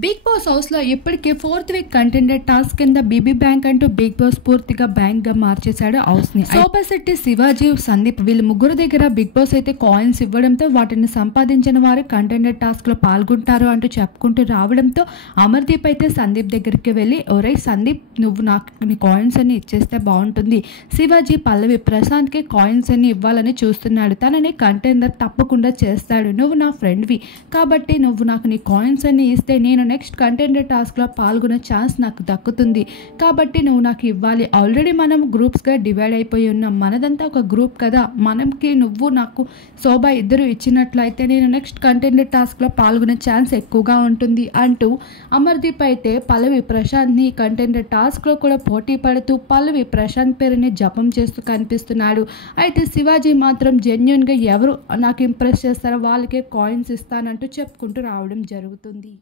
Big boss house లో ఇప్పటికే 4th week contender task కింద బీబీ బ్యాంక్ అంటూ బిగ్ బాస్ పూర్తిగా బ్యాంక్ గా మార్చేశాడు హౌస్ ని. సూపర్ శెట్టి, శివాజీ, సందీప్ వీళ్ళు ముగ్గురు దగ్గర బిగ్ బాస్ అయితే కాయిన్స్ ఇవ్వడంతో వాటిని సంపాదించిన వారు కంటెండర్ టాస్క్ లో పాల్గొంటారు అంటూ చెప్పుకుంటూ రావడంతో అమర్దీప్ అయితే సందీప్ దగ్గరికి వెళ్ళి, ఒరే సందీప్, నువ్వు నాకు నీ కాయిన్స్ అన్ని ఇచ్చేస్తే బాగుంటుంది. శివాజీ, పల్లవి, ప్రశాంత్ కి కాయిన్స్ అన్ని ఇవ్వాలని చూస్తున్నాడు. తనని కంటెండర్ తప్పకుండా చేస్తాడు. నువ్వు నా ఫ్రెండ్వి కాబట్టి నువ్వు నాకు నీ కాయిన్స్ అన్ని ఇస్తే నేను నెక్స్ట్ కంటెండర్ టాస్క్లో పాల్గొనే ఛాన్స్ నాకు దక్కుతుంది. కాబట్టి నువ్వు నాకు ఇవ్వాలి. ఆల్రెడీ మనం గ్రూప్స్గా డివైడ్ అయిపోయి ఉన్నాం. మనదంతా ఒక గ్రూప్ కదా. మనకి నువ్వు నాకు శోభ ఇద్దరు ఇచ్చినట్లయితే నేను నెక్స్ట్ కంటెండర్ టాస్క్లో పాల్గొనే ఛాన్స్ ఎక్కువగా ఉంటుంది అంటూ అమర్దీప్ అయితే పల్లవి, ప్రశాంత్ని కంటెండర్ టాస్క్లో కూడా పోటీ పడుతూ పల్లవి, ప్రశాంత్ పేరుని జపం చేస్తూ కనిపిస్తున్నాడు. అయితే శివాజీ మాత్రం జెన్యున్గా ఎవరు నాకు ఇంప్రెస్ చేస్తారో వాళ్ళకే కాయిన్స్ ఇస్తానంటూ చెప్పుకుంటూ రావడం జరుగుతుంది.